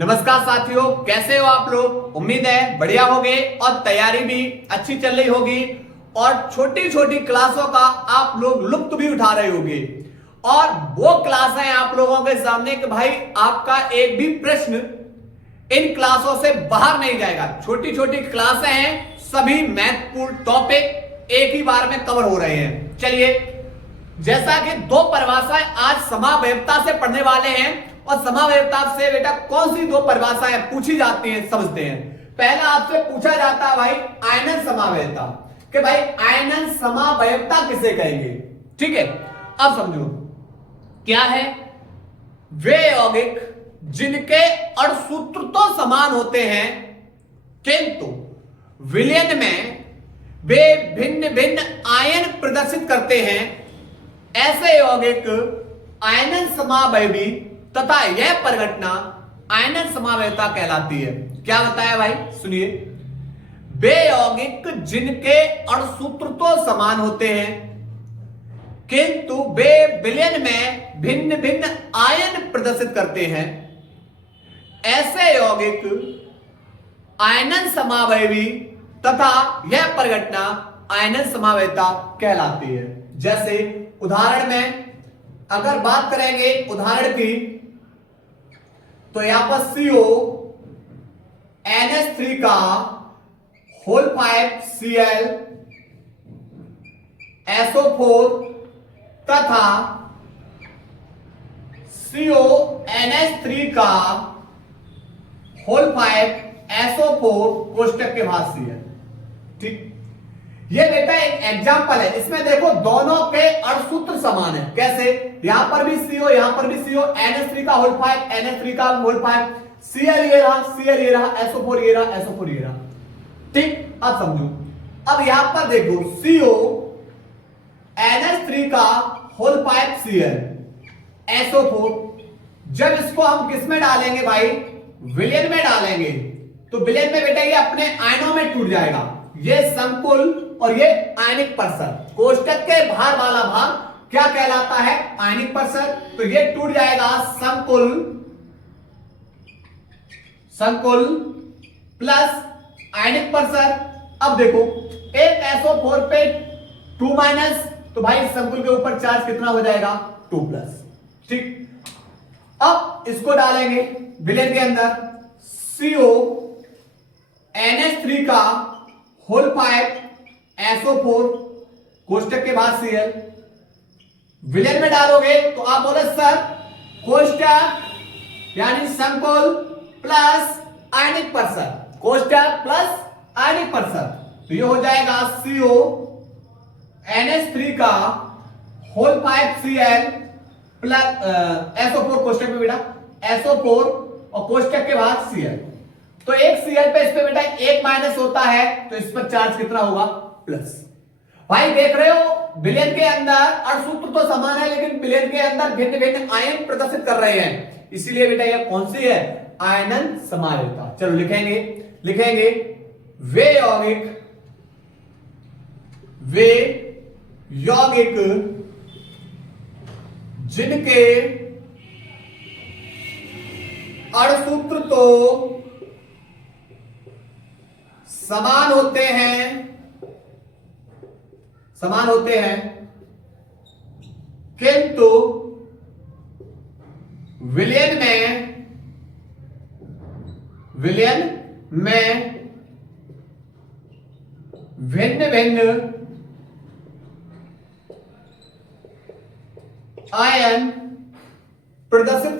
नमस्कार साथियों, कैसे हो आप लोग। उम्मीद है बढ़िया होगे और तैयारी भी अच्छी चल रही होगी और छोटी छोटी क्लासों का आप लोग लुत्फ भी उठा रहे होंगे। और वो क्लास है आप लोगों के सामने कि भाई आपका एक भी प्रश्न इन क्लासों से बाहर नहीं जाएगा। छोटी छोटी क्लासें हैं, सभी महत्वपूर्ण टॉपिक एक ही बार में कवर हो रहे हैं। चलिए, जैसा कि दो परिभाषाएं आज समावयवता से पढ़ने वाले हैं और समावयवता से बेटा कौन सी दो परिभाषाएं पूछी जाती हैं समझते हैं। पहला आपसे पूछा जाता है भाई आयनन समावयवता, कि भाई आयनन समावयवता किसे कहेंगे। ठीक है, अब समझो क्या है। वे यौगिक जिनके अणुसूत्र तो समान होते हैं किंतु विलयन में वे भिन्न भिन्न आयन प्रदर्शित करते हैं, ऐसे यौगिक आयनन समावयवी तथा यह परिघटना आयनन समावयवता कहलाती है। क्या बताया भाई, सुनिए। वे यौगिक जिनके अणुसूत्र तो समान होते हैं किंतु वे विलयन में भिन्न भिन्न आयन प्रदर्शित करते हैं, ऐसे यौगिक आयनन समावयवी तथा यह परिघटना आयनन समावयवता कहलाती है। जैसे उदाहरण में अगर बात करेंगे उदाहरण की, तो यहां पर CO NH3 का होल 5 Cl SO4 तथा CO NH3 का होल 5 SO4 कोष्टक के बाद Cl। ठीक, ये बेटा एक एग्जांपल है। इसमें देखो दोनों के अणुसूत्र समान है। कैसे, यहां पर भी CO, यहां पर भी CO, NH3 का होल 5 NH3 का होल 5, Cl ये रहा, Cl ये रहा, SO4 ये रहा, SO4 ये रहा। ठीक, अब समझो। अब यहां पर देखो CO NH3 का होल 5 Cl SO4, जब इसको हम किस में डालेंगे भाई, विलयन में डालेंगे, तो विलयन में बेटा ये अपने आयनों में टूट जाएगा। ये संकुल और ये आयनिक परिसर, कोष्टक के बाहर वाला भाग क्या कहलाता है, आयनिक परिसर। तो ये टूट जाएगा संकुल, संकुल प्लस आयनिक परिसर। अब देखो एक SO4 पे 2 माइनस, तो भाई संकुल के ऊपर चार्ज कितना हो जाएगा, 2 प्लस। ठीक, अब इसको डालेंगे विलयन के अंदर, CO NH3 का होल 5 SO4 कोष्टक के बाद Cl, विलयन में डालोगे तो आप बोले सर कोष्टक यानी संकुल प्लस आयनिक परिसर, कोष्टक प्लस आयनिक परिसर, तो ये हो जाएगा CO NH3 का होल 5 Cl प्लस SO4 कोष्टक में बेटा SO4 और कोष्टक के बाद Cl। तो एक Cl पे इस पे बेटा एक माइनस होता है, तो इस पर चार्ज कितना होगा, प्लस। भाई देख रहे हो विलयन के अंदर अणुसूत्र तो समान है लेकिन विलयन के अंदर भिन्न भिन्न आयन प्रदर्शित कर रहे हैं, इसीलिए बेटा यह कौन सी है, आयनन समावयवता। चलो लिखेंगे, लिखेंगे वे यौगिक जिनके अणुसूत्र तो समान होते हैं किंतु विलयन में भिन्न भिन्न आयन प्रदर्शित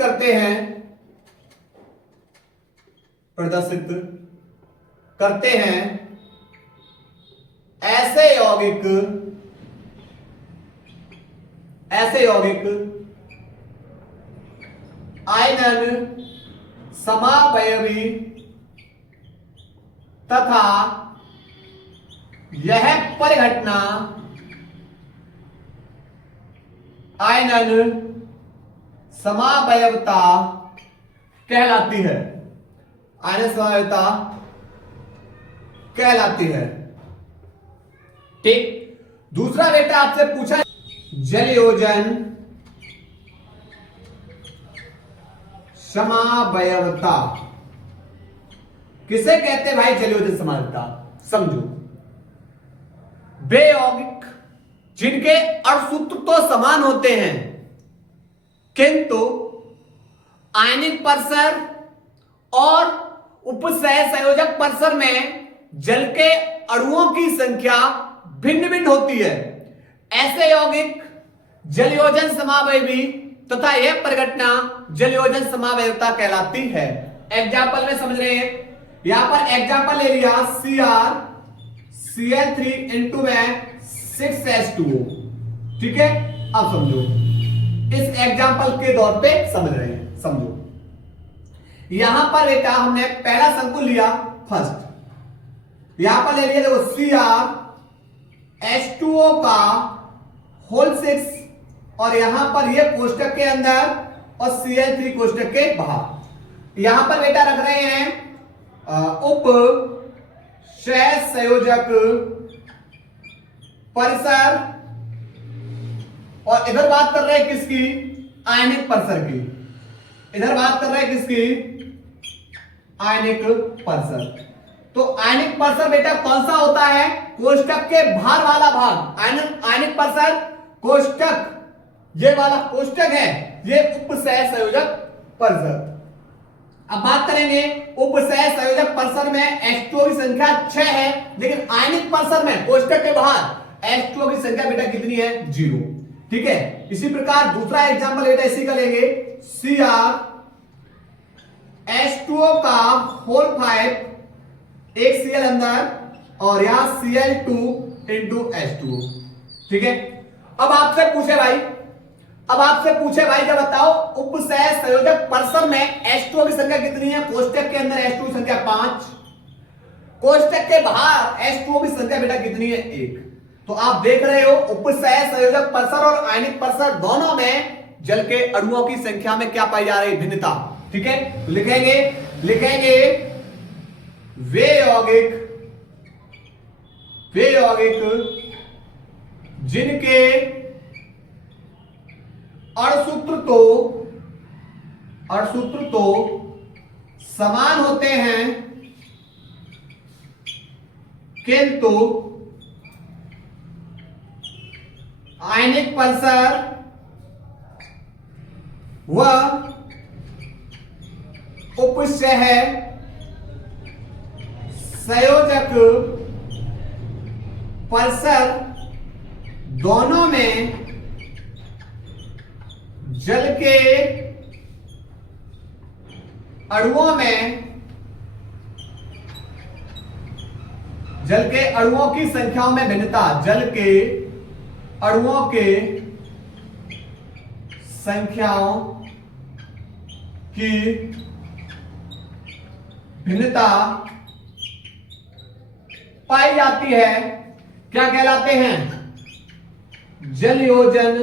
करते हैं, ऐसे यौगिक आयनन समावयवी तथा यह परिघटना आयनन समावयवता कहलाती है, आयनन समावयवता कहलाती है। ठीक, दूसरा बेटा आपसे पूछा जलयोजन समावयवता किसे कहते हैं भाई जलयोजन समानता? समझो, वे यौगिक जिनके अणुसूत्र तो समान होते हैं किंतु आयनिक परिसर और उपसह संयोजक परिसर में जल के अणुओं की संख्या भिन्न भिन्न होती है, ऐसे यौगिक जलयोजन समावयवी तथा यह परिघटना जलयोजन समावयवता कहलाती है। एग्जाम्पल में समझ रहे हैं, यहां पर एग्जाम्पल ले लिया Cl3 इंटू में 6H2O, ठीक है। अब समझो, इस एग्जाम्पल के दौर पे समझ रहे हैं, समझो। यहां पर बेटा हमने पहला संकुल लिया फर्स्ट, यहां पर ले लिया देखो CrH2O का होल 6 और यहां पर ये कोष्टक के अंदर और Cl3 कोष्टक के बाहर। यहां पर बेटा रख रहे हैं उप संयोजक परिसर और इधर बात कर रहे हैं किसकी? आयनिक परिसर की। इधर बात कर रहे हैं किसकी? आयनिक परिसर। तो आयनिक परिसर बेटा कौन सा होता है? कोष्टक के बाहर वाला भाग। आयनिक परिसर कोष्टक, ये वाला कोष्टक है, ये उपसह संयोजक परिसर। अब बात करेंगे उपसह संयोजक परिसर में H2O की संख्या 6 है, लेकिन आयनिक परिसर में कोष्टक के बाहर H2O की संख्या बेटा कितनी है? 0, ठीक है। इसी प्रकार दूसरा एग्जांपल बेटा इसी का लेंगे, CrH2O का होल 5, एक Cl अंदर और यहां Cl2 इंटू H2O, ठीक है। अब आपसे पूछे भाई जब बताओ उपसह संयोजक परिसर में H2O की संख्या कितनी है? कोष्टक के अंदर H2O की संख्या 5, कोष्टक के बाहर H2O की संख्या बेटा कितनी है? 1। तो आप देख रहे हो उपसह संयोजक परिसर और आयनिक परिसर दोनों में जल के अणुओं की संख्या में क्या पाई जा रही? भिन्नता, ठीक है। लिखेंगे वे यौगिक जिनके अणुसूत्र तो समान होते हैं किंतु आयनिक परिसर व उपसह संयोजक परिसर दोनों में जल के अणुओं की संख्याओं में भिन्नता, जल के अणुओं के संख्याओं की भिन्नता पाई जाती है, क्या कहलाते हैं? जलयोजन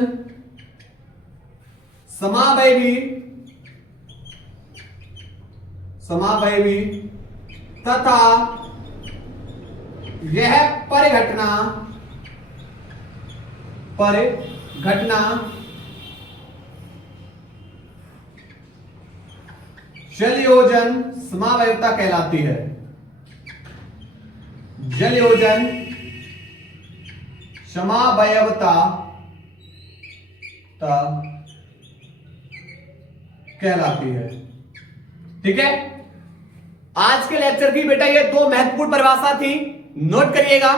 समावयवी तथा यह परिघटना जलयोजन समावयवता कहलाती है। जलयोजन समावयवता कहलाती है, ठीक है। आज के लेक्चर की बेटा ये 2 महत्वपूर्ण परिभाषा थी, नोट करिएगा।